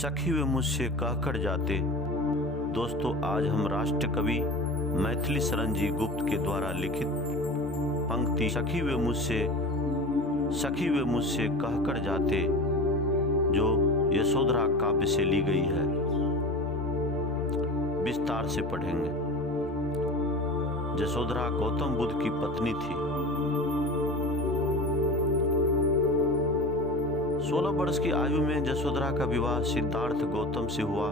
सखी वे मुझसे कहकर जाते। दोस्तों, आज हम राष्ट्र कवि मैथिली शरण जी गुप्त के द्वारा लिखित पंक्ति सखी वे मुझसे कहकर जाते, जो यशोधरा काव्य से ली गई है, विस्तार से पढ़ेंगे। यशोधरा गौतम बुद्ध की पत्नी थी। 16 वर्ष की आयु में यशोधरा का विवाह सिद्धार्थ गौतम से हुआ।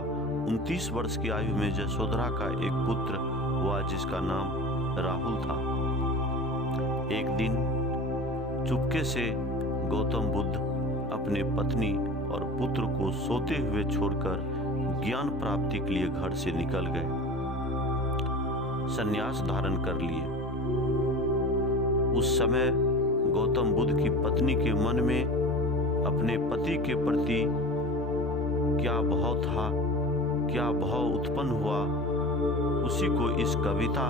29 वर्ष की आयु में यशोधरा का एक पुत्र हुआ जिसका नाम राहुल था। एक दिन चुपके से गौतम बुद्ध अपने पत्नी और पुत्र को सोते हुए छोड़कर ज्ञान प्राप्ति के लिए घर से निकल गए, संन्यास धारण कर लिए। उस समय गौतम बुद्ध की पत्नी के मन में अपने पति के प्रति क्या भाव था, क्या भाव उत्पन्न हुआ, उसी को इस कविता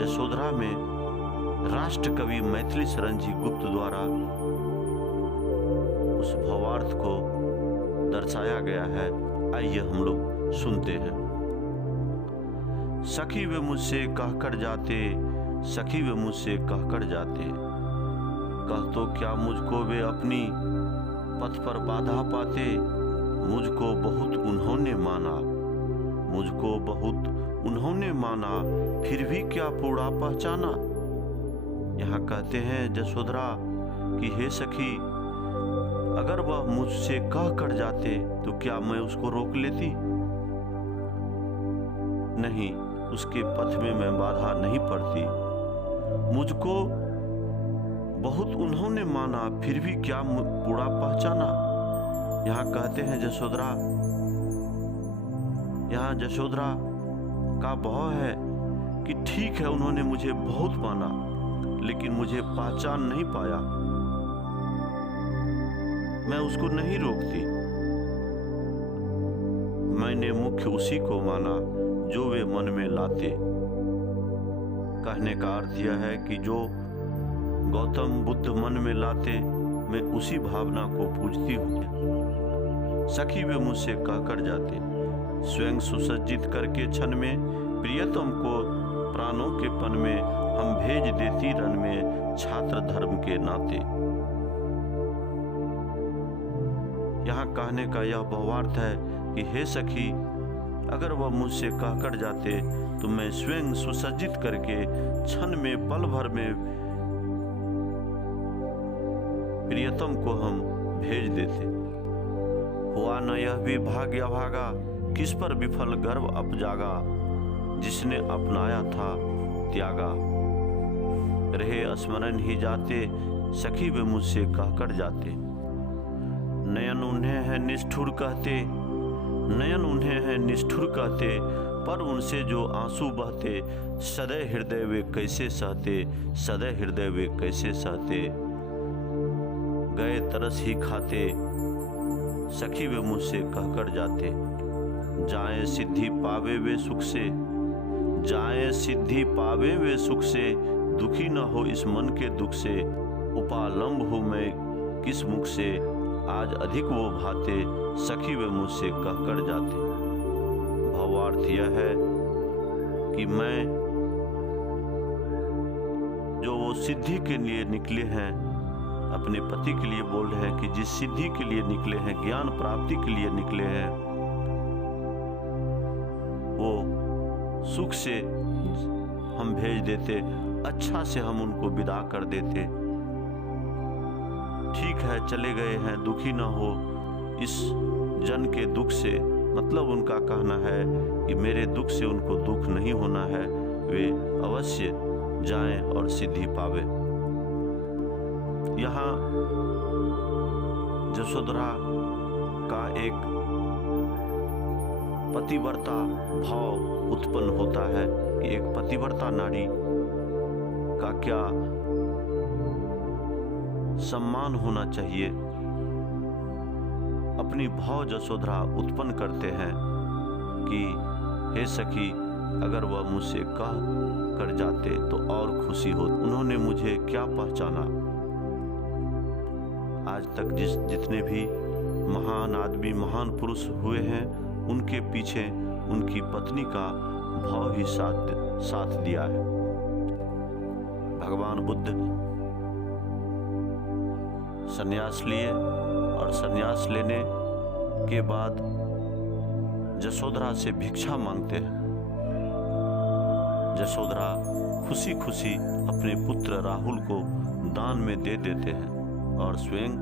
यशोधरा में राष्ट्र कवि मैथिली शरण जी गुप्त द्वारा उस भावार्थ को दर्शाया गया है। आइए हम लोग सुनते हैं। सखी वे मुझसे कहकर जाते, सखी वे मुझसे कहकर जाते, कह तो क्या मुझको वे अपनी पथ पर बाधा पाते। मुझको बहुत उन्होंने माना, मुझको बहुत उन्होंने माना, फिर भी क्या पूरा पहचाना। यहाँ कहते हैं यशोधरा कि हे सखी, अगर वह मुझसे कह कर जाते तो क्या मैं उसको रोक लेती? नहीं, उसके पथ में मैं बाधा नहीं पड़ती। मुझको बहुत उन्होंने माना, फिर भी क्या पूरा पहचाना। यहाँ कहते हैं यशोधरा, यहाँ यशोधरा का भाव है कि ठीक है, उन्होंने मुझे बहुत माना लेकिन मुझे पहचान नहीं पाया। मैं उसको नहीं रोकती। मैंने मुख्य उसी को माना जो वे मन में लाते। कहने का अर्थ यह है कि जो गौतम बुद्ध मन में लाते, मैं उसी भावना को पूजती हूँ। सखी वे मुझसे कहकर जाते, स्वयं सुसज्जित करके क्षण में, प्रियतम को प्राणों के पन में, हम भेज देती रण में, छात्र धर्म के नाते। यहाँ कहने का यह भावार्थ है कि हे सखी, अगर वह मुझसे कहकर जाते तो मैं स्वयं सुसज्जित करके क्षण में, पल भर में प्रियतम को हम भेज देते। हुआ न यह भी भाग्य अभागा, किस पर विफल गर्व अपजागा, जिसने अपनाया था त्यागा। रहे स्मरण ही जाते, सखी वे मुझसे कहकर जाते। नयन उन्हें है निष्ठुर कहते, नयन उन्हें है निष्ठुर कहते, पर उनसे जो आंसू बहते, सदै हृदय वे कैसे सहते, सदै हृदय वे कैसे सहते। गए तरस ही खाते, सखी वे मुझसे कहकर जाते। जाए सिद्धि पावे वे सुख से, जाए सिद्धि पावे वे सुख से, दुखी न हो इस मन के दुख से। उपालंब हूँ मैं किस मुख से, आज अधिक वो भाते, सखी वे मुझसे कहकर जाते। भावार्थ यह है कि मैं जो वो सिद्धि के लिए निकले हैं, अपने पति के लिए बोल रहे हैं कि जिस सिद्धि के लिए निकले हैं, ज्ञान प्राप्ति के लिए निकले हैं, वो सुख से हम भेज देते, अच्छा से हम उनको विदा कर देते। ठीक है, चले गए हैं, दुखी ना हो इस जन के दुख से। मतलब उनका कहना है कि मेरे दुख से उनको दुख नहीं होना है, वे अवश्य जाएं और सिद्धि पावे। यहाँ यशोधरा का एक पतिव्रता भाव उत्पन्न होता है कि एक पतिव्रता नारी का क्या सम्मान होना चाहिए। अपनी भाव यशोधरा उत्पन्न करते हैं कि हे सखी, अगर वह मुझसे कह कर जाते तो और खुशी हो, उन्होंने मुझे क्या पहचाना। आज तक जितने भी महान आदमी, महान पुरुष हुए हैं, उनके पीछे उनकी पत्नी का भाव ही साथ दिया है। भगवान बुद्ध संन्यास लिए और संन्यास लेने के बाद यशोधरा से भिक्षा मांगते हैं। यशोधरा खुशी खुशी अपने पुत्र राहुल को दान में दे देते हैं और स्वयं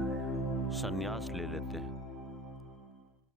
संन्यास ले लेते हैं।